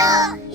Tchau!